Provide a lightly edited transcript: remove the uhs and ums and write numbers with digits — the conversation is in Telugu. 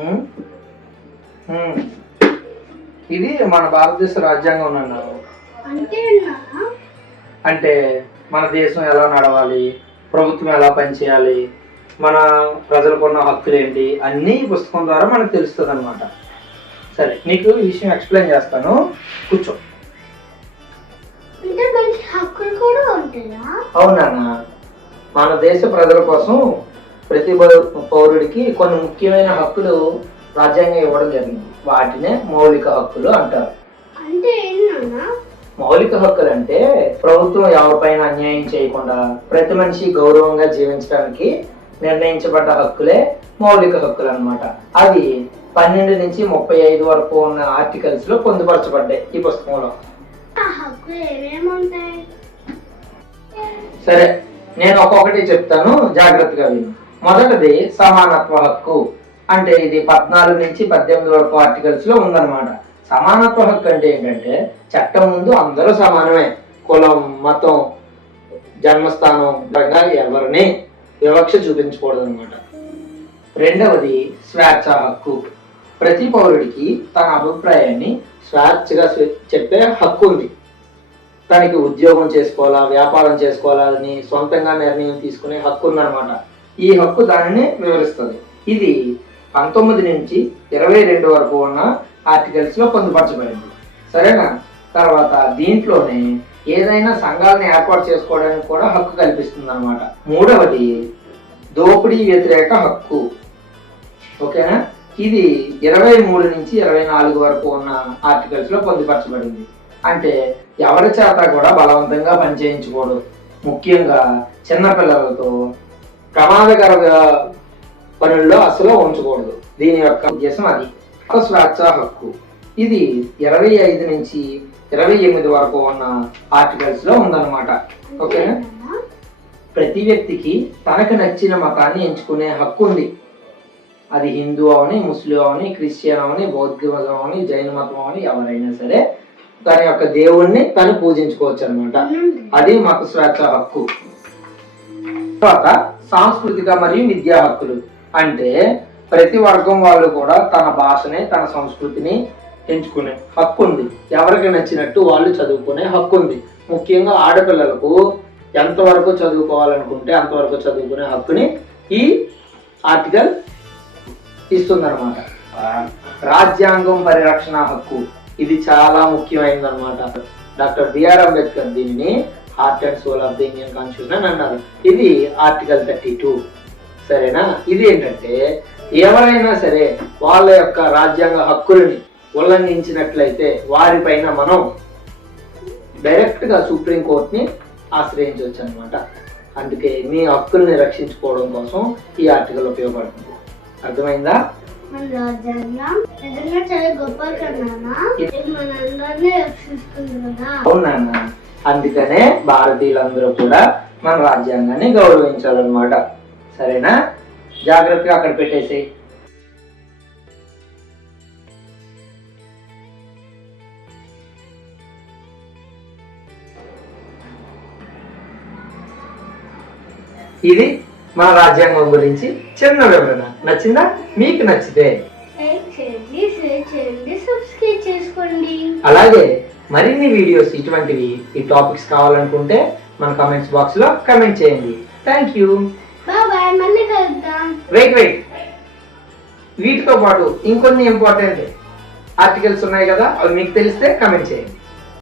ఉమ్, ఉమ్. ఇది మన భారతదేశ రాజ్యాంగం అన్నారు. అంటే మన దేశం ఎలా నడవాలి, ప్రభుత్వం ఎలా పనిచేయాలి, మన ప్రజలకు ఉన్న హక్కులు ఏంటి అన్నీ ఈ పుస్తకం ద్వారా మనకు తెలుస్తుంది అనమాట. సరే, నీకు ఈ విషయం ఎక్స్ప్లెయిన్ చేస్తాను, కూర్చో. అవునా, మన దేశ ప్రజల కోసం ప్రతి పౌరుడికి కొన్ని ముఖ్యమైన హక్కులు రాజ్యాంగం ఇవ్వడం జరిగింది. వాటినే మౌలిక హక్కులు అంటారు. మౌలిక హక్కులు అంటే ప్రభుత్వం ఎవరిపైన అన్యాయం చేయకుండా ప్రతి మనిషి గౌరవంగా జీవించడానికి నిర్ణయించబడ్డ హక్కులే మౌలిక హక్కులు అన్నమాట. అవి 12 నుంచి 35 వరకు ఉన్న ఆర్టికల్స్ లో పొందుపరచబడ్డాయి ఈ పుస్తకంలో. సరే, నేను ఒక్కొక్కటి చెప్తాను, జాగ్రత్తగా విను. మొదటిది సమానత్వ హక్కు. అంటే ఇది 14 నుంచి 18 వరకు ఆర్టికల్స్ లో ఉందన్నమాట. సమానత్వ హక్కు అంటే ఏంటంటే చట్టం ముందు అందరూ సమానమే. కులం, మతం, జన్మస్థానం ఎవరిని వివక్ష చూపించకూడదు అనమాట. రెండవది స్వేచ్ఛ హక్కు. ప్రతి పౌరుడికి తన అభిప్రాయాన్ని స్వేచ్ఛగా చెప్పే హక్కు ఉంది. తనకి ఉద్యోగం చేసుకోవాలా, వ్యాపారం చేసుకోవాలని సొంతంగా నిర్ణయం తీసుకునే హక్కు ఉందన్నమాట. ఈ హక్కు దానిని వివరిస్తుంది. ఇది 19 నుంచి 22 వరకు ఉన్న ఆర్టికల్స్ లో పొందుపరచబడింది. సరేనా? తర్వాత దీంట్లోనే ఏదైనా సంఘాలను ఏర్పాటు చేసుకోవడానికి కూడా హక్కు కల్పిస్తుంది అనమాట. మూడవది దోపిడీ వ్యతిరేక హక్కు. ఓకేనా? ఇది 23 నుంచి 24 వరకు ఉన్న ఆర్టికల్స్ లో పొందుపరచబడింది. అంటే ఎవరి చేత కూడా బలవంతంగా పనిచేయించకూడదు. ముఖ్యంగా చిన్నపిల్లలతో ప్రమాదకర పనుల్లో అసలు ఉంచకూడదు. దీని యొక్క ఉద్దేశం అది. స్వేచ్ఛ హక్కు ఇది 25 నుంచి 28 వరకు ఉన్న ఆర్టికల్స్ లో ఉందన్నమాట. ఓకేనా? ప్రతి వ్యక్తికి తనకు నచ్చిన మతాన్ని ఎంచుకునే హక్కు ఉంది. అది హిందూ అవని, ముస్లిం అవని, క్రిస్టియన్ అవని, బౌద్ధ మతం అవని, జైన మతం అవని, ఎవరైనా సరే తన యొక్క దేవుణ్ణి తను పూజించుకోవచ్చు అనమాట. అది మత స్వేచ్ఛ హక్కు. తర్వాత సాంస్కృతిక మరియు విద్యా హక్కులు. అంటే ప్రతి వర్గం వాళ్ళు కూడా తన భాషని, తన సంస్కృతిని ఎంచుకునే హక్కు ఉంది. ఎవరికి నచ్చినట్టు వాళ్ళు చదువుకునే హక్కు ఉంది. ముఖ్యంగా ఆడపిల్లలకు ఎంతవరకు చదువుకోవాలనుకుంటే అంతవరకు చదువుకునే హక్కుని ఈ ఆర్టికల్ ఇస్తుందన్నమాట. రాజ్యాంగం పరిరక్షణ హక్కు ఇది చాలా ముఖ్యమైనది అనమాట. డాక్టర్ బిఆర్ అంబేద్కర్ దీనిని heart and soul of the Indian constitution అని అన్నారు. ఇది ఆర్టికల్ 32. సరేనా? ఇది ఏంటంటే ఎవరైనా సరే వాళ్ళ యొక్క రాజ్యాంగ హక్కులని ఉల్లంఘించినట్లయితే వారిపైన మనం డైరెక్ట్ గా సుప్రీంకోర్టుని ఆశ్రయించవచ్చు అనమాట. అందుకే మీ హక్కుల్ని రక్షించుకోవడం కోసం ఈ ఆర్టికల్ ఉపయోగపడుతుంది. అర్థమైందా? అవునా? అందుకనే భారతీయులందరూ కూడా మన రాజ్యాంగాన్ని గౌరవించాలన్నమాట. సరేనా? జాగ్రత్తగా అక్కడ పెట్టేసి. ఇది మన రాజ్యాంగం గురించి చిన్న వివరణ. నచ్చిందా? మీకు నచ్చితే అలాగే మరిన్ని వీడియోస్ ఇటువంటివి ఈ టాపిక్స్ కావాలనుకుంటే మన కమెంట్స్ బాక్స్ లో కమెంట్ చేయండి. Thank you. వెయిట్ వీటితో పాటు ఇంకొన్ని ఇంపార్టెంట్ ఆర్టికల్స్ ఉన్నాయి కదా, అవి మీకు తెలిస్తే కమెంట్ చేయండి.